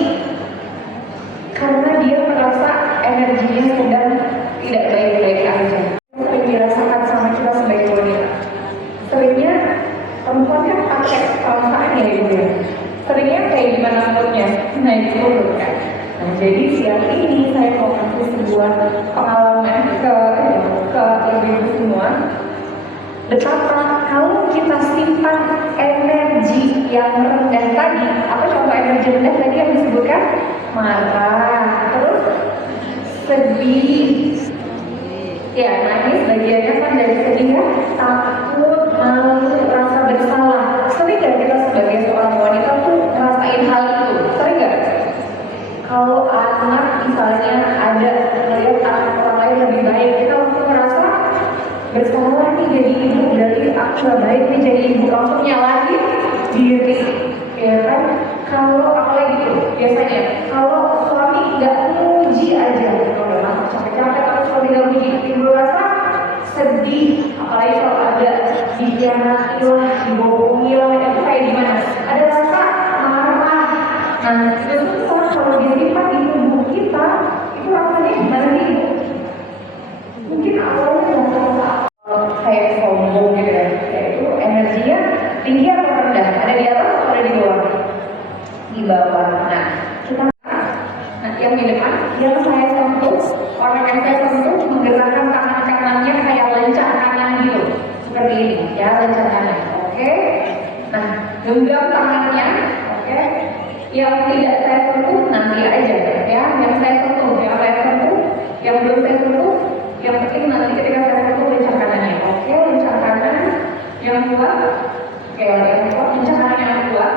karena dia merasa energinya sedang tidak baik-baik aja. Sering dirasakan sama kita sebagai wanita. Seringnya perempuan kan pakai perasaan ya gitu ya. Seringnya kayak gimana moodnya? Naik turun kan. Nah jadi siang ini saya mau kasih sebuah pengalaman ke ibu-ibu semua. Betapa kalau kita simpan energi yang rendah tadi, apa contoh energi rendah tadi yang disebutkan? Marah, terus sedih, ya nangis bagiannya kan dari sedih ya, takut, malu, rasa bersalah. Sering gak kita sebagai seorang wanita tuh ngerasain hal itu? Sering gak? Kalau anak misalnya ada melihat orang lain lebih baik, kita langsung merasa bersalah nih jadi ibu, berarti aku gak baik nih jadi ibu, langsung nyalahin diri, ya kan? Kalau apalagi tuh biasanya kalau suami nggak muji aja, kalau udah capek-capek tapi suami nggak muji, timbul rasa sedih. Apalagi kalau ada dikhianati lah, dibohongi lah, itu kayak gimana? Ada rasa marah. Nah itu semua kalau disimpan di tubuh kita, itu rasanya gimana sih ibu? Mungkin awalnya nggak terasa kayak sombong gitu ya, itu energinya tinggi atau rendah? Ada di atas atau ada di bawah? Di bawah. Nah, kita yang di depan, yang saya sentuh, orang yang saya sentuh menggerakkan tangan kanannya kayak lencang kanan gitu, seperti ini, ya lencang kanan. Oke. Nah, genggam tangannya, oke. Yang tidak saya sentuh nanti aja, ya. Yang saya sentuh, yang belum saya sentuh, yang penting nanti ketika saya sentuh lencang kanannya, oke. Lencang kanan yang kuat, oke. Yang kuat, lencang kanan yang kuat.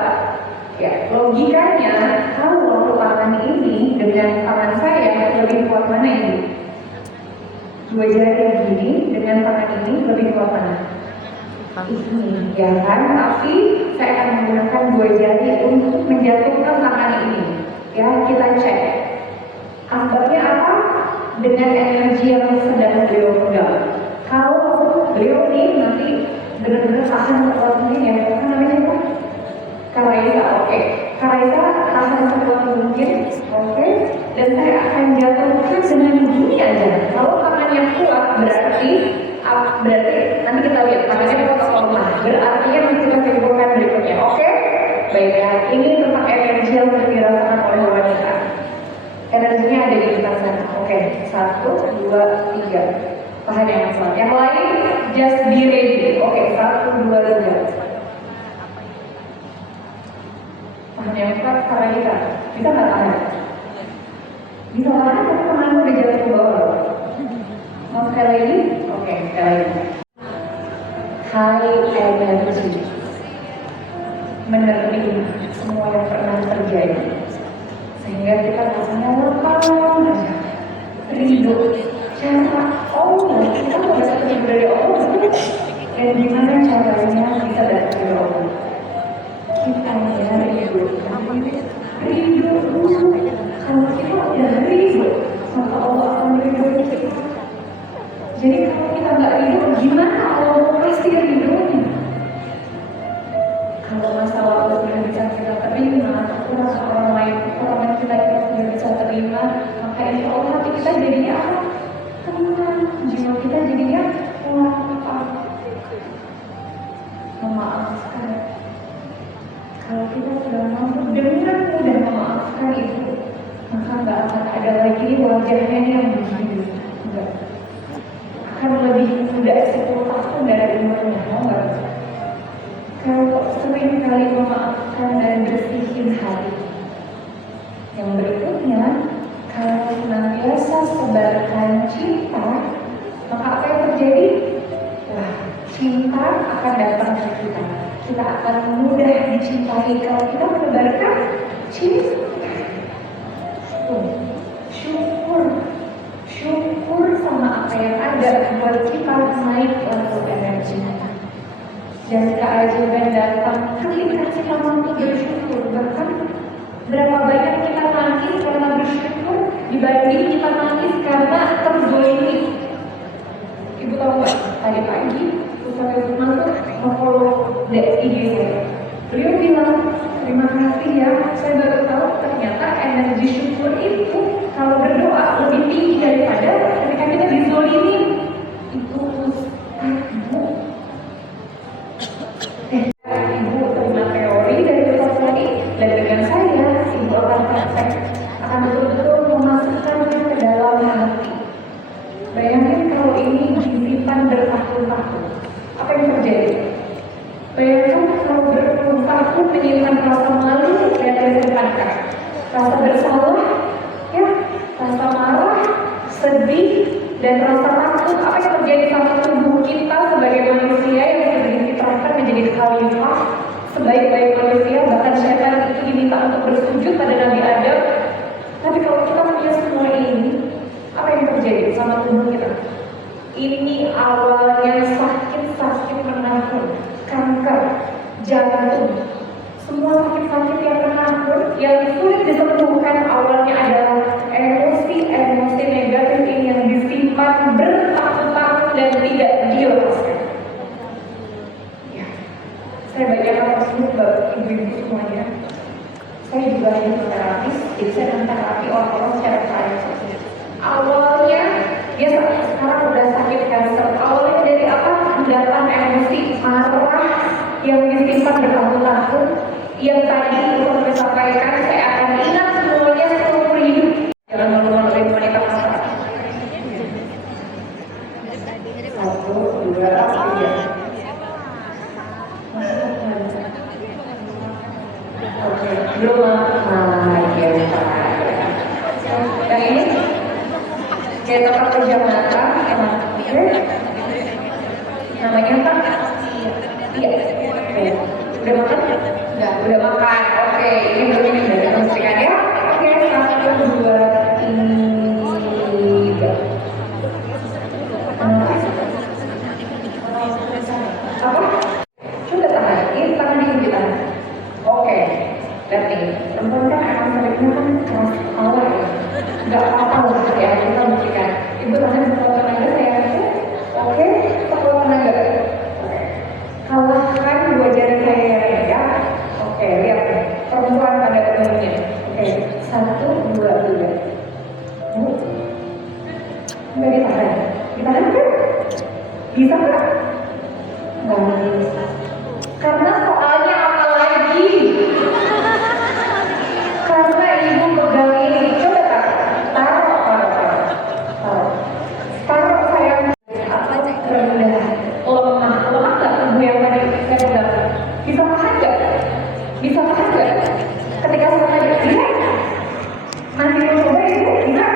Ya, logikanya kalau tangan ini dengan tangan saya lebih kuat mana ini? Dua jari gini dengan tangan ini lebih kuat mana? Ini, ya kan? Tapi saya akan menggunakan dua jari untuk menjatuhkan tangan ini. Ya, kita cek. Akibatnya apa? Dengan energi yang sedang beliau pegang. Kalau beliau ini nanti benar-benar tahan sekuat mungkin ya, apa namanya itu? Karaisa, oke. Karaisa tahan sekuat mungkin, oke. Dan saya akan jatuhkan dengan gini aja. Kalau tangannya kuat berarti nanti kita lihat tangannya kuat atau lemah. Berarti yang kita simpulkan berikutnya, oke? Baik ya, ini tentang energi yang dirasakan oleh wanita. Energinya ada di depan sana, oke. 1, 2, 3. Tahan yang kuat. Yang lain just be ready, oke. 1, 2, 3. Tahan yang kuat karena kita bisa nggak tahan? Bisa tahan tapi tangan udah jatuh ke bawah. Mau sekali lagi? Oke, sekali lagi. High energy menerima semua yang pernah terjadi sehingga kita rasanya lapang aja, rindu cara Allah. Kita mau dapat rindu dari Allah dan gimana caranya bisa dapat dari Allah? Kita rindu dulu. Kalau kita udah rindu, maka Allah akan rindu kita. Jadi kalau kita nggak rindu, gimana Allah pasti rindunya? Kalau masalah Allah sudah bisa kita terima, atau orang lain kita sudah bisa terima, maka insya Allah hati kita jadinya apa? Tenang, jiwa kita jadinya lapang, memaafkan. Kalau kita sudah mampu dengan mudah memaafkan itu, maka nggak akan ada lagi wajahnya yang begini. Enggak. Akan lebih muda 10 tahun dari umurnya, mau nggak? Kalau sering kali memaafkan dan bersihin hati. Yang berikutnya, kalau senantiasa sebarkan cinta, maka apa yang terjadi? Wah, cinta akan datang ke kita. Kita akan mudah dicintai kalau kita menebarkan cinta. Syukur sama apa yang ada buat kita naik level energinya. Dan keajaiban datang ketika kita mampu bersyukur. Bahkan berapa banyak kita nangis karena bersyukur, dibanding kita nangis karena terzolimi. Ibu tahu nggak? Tadi pagi Ustaz Lukman tuh nge-follow IG saya. Beliau bilang, terima kasih ya, saya baru tahu ternyata energi syukur itu kalau berdoa lebih tinggi daripada ketika kita dizolimi. Itu Ibu. Ibu terima teori dari Ustaz tadi, dan dengan saya, Ibu akan praktek, akan betul-betul memasukkannya ke dalam hati. Bayangin kalau ini disimpan bertahun-tahun, apa yang terjadi? Bayangkan kalau bertahun-tahun menyimpan rasa malu dan tersimpankan, rasa bersalah, ya, rasa marah, sedih, dan rasa takut. Apa yang terjadi sama tubuh kita sebagai manusia yang sudah difitrahkan menjadi khalifah, sebaik-baik manusia, bahkan syaitan itu diminta untuk bersujud pada Nabi Adam. Tapi kalau kita punya semua ini, apa yang terjadi sama tubuh kita? Ini awalnya sakit-sakit menahun, kanker, jantung, semua sakit-sakit yang menahun, yang sulit disembuhkan awalnya adalah emosi-emosi negatif ini yang disimpan bertahun-tahun dan tidak dilepaskan. Ya, saya bacakan tersebut buat ibu-ibu semuanya. Saya juga hanya terapis, jadi saya menterapi orang-orang secara private. Awalnya dia sekarang udah sakit kanker. Awalnya dari apa? Endapan emosi, marah yang disimpan bertahun-tahun. Yang tadi saya sampaikan, saya akan ingat semuanya seumur hidup. Jangan malu-malu dari wanita pasar. 1, 2, 3. Oke, belum lagi ya. Yang ini kayak tempat kerja mata, namanya apa? Iya. Udah makan? Udah makan. Oke, ini belum ini udah demonstrasikan ya. Oke, 1, 2, 3. Apa? Coba tangan. Ini tangan di tangan. Oke, lihat nih. Perempuan kan akan seringnya kan keras kepala ya. Nggak apa-apa untuk ya, kita buktikan. Ibu tangan sekuat tenaga saya rasa. Oke, sekuat tenaga. Oke. Kalahkan 2 jari saya ya. Oke, lihat perempuan pada umumnya. Oke, 1, 2, 3. Nggak ditahan. Ditahan kan? Bisa nggak? Nggak bisa. Karena soalnya apa lagi? Karena ibu pegang ini. Coba taruh sayang atau rendah, lemah nggak tubuh yang tadi saya bilang? Bisa tahan nggak? Bisa tahan nggak? Ketika saya tanya, bisa? Masih mau coba ibu? Bisa?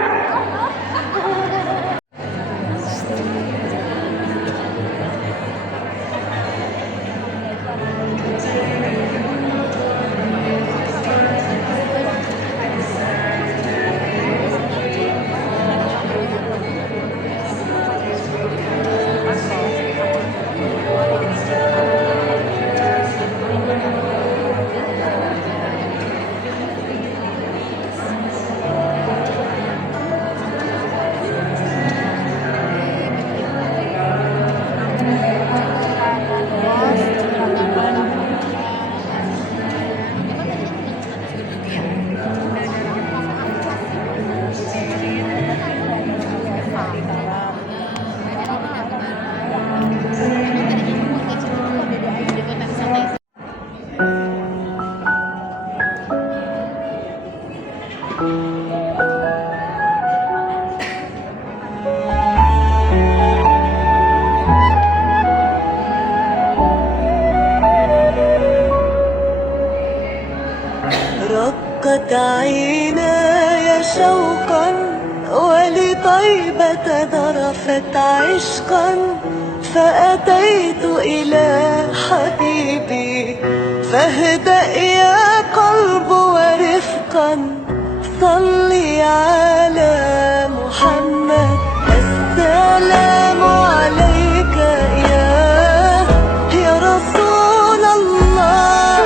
رقت عيناي شوقا ولطيبة ذرفت عشقا فأتيت إلى حبيبي فاهدأ يا قلب ورفقا صلي على محمد السلام عليك يا رسول الله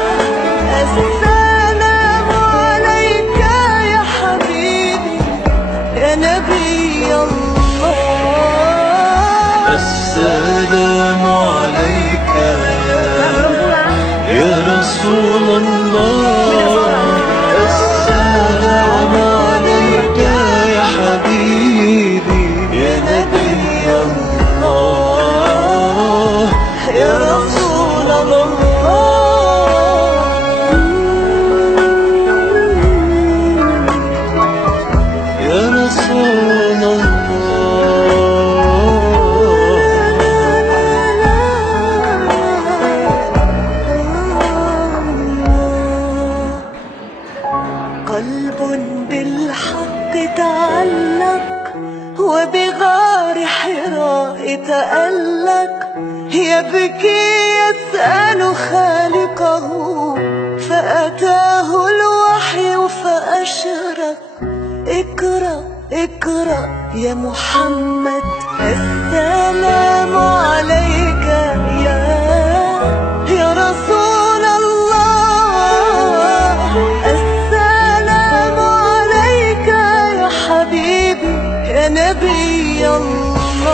السلام عليك يا حبيبي نبي الله. السلام عليك يا رسول الله. السلام عليك يا حبيبي يا نبي الله يا رسول الله. يا رسول قلب بالحق تعلق وبغار حراء تألق، يبكي يسأل خالقه فأتاه الوحي فأشرق. اقرأ اقرأ يا محمد، السلام عليك يا رسول الله. السلام عليك يا حبيبي يا نبي الله.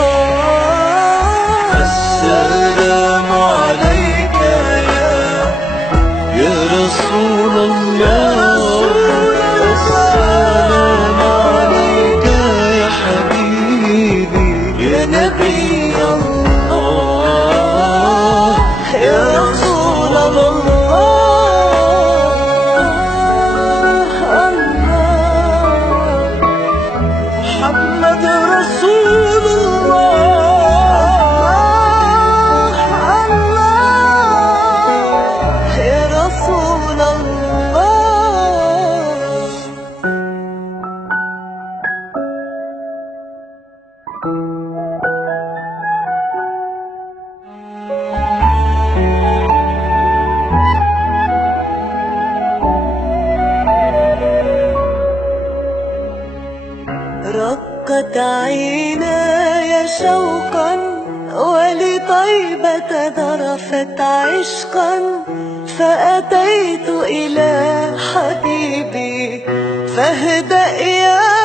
السلام عليك يا رسول الله. السلام عليك يا حبيبي يا نبي الله يا رسول الله. محمد رسول الله. يا رسول الله. رقت عيناي شوقا ولطيبة ذرفت عشقا، فأتيت إلى حبيبي فاهدأ يا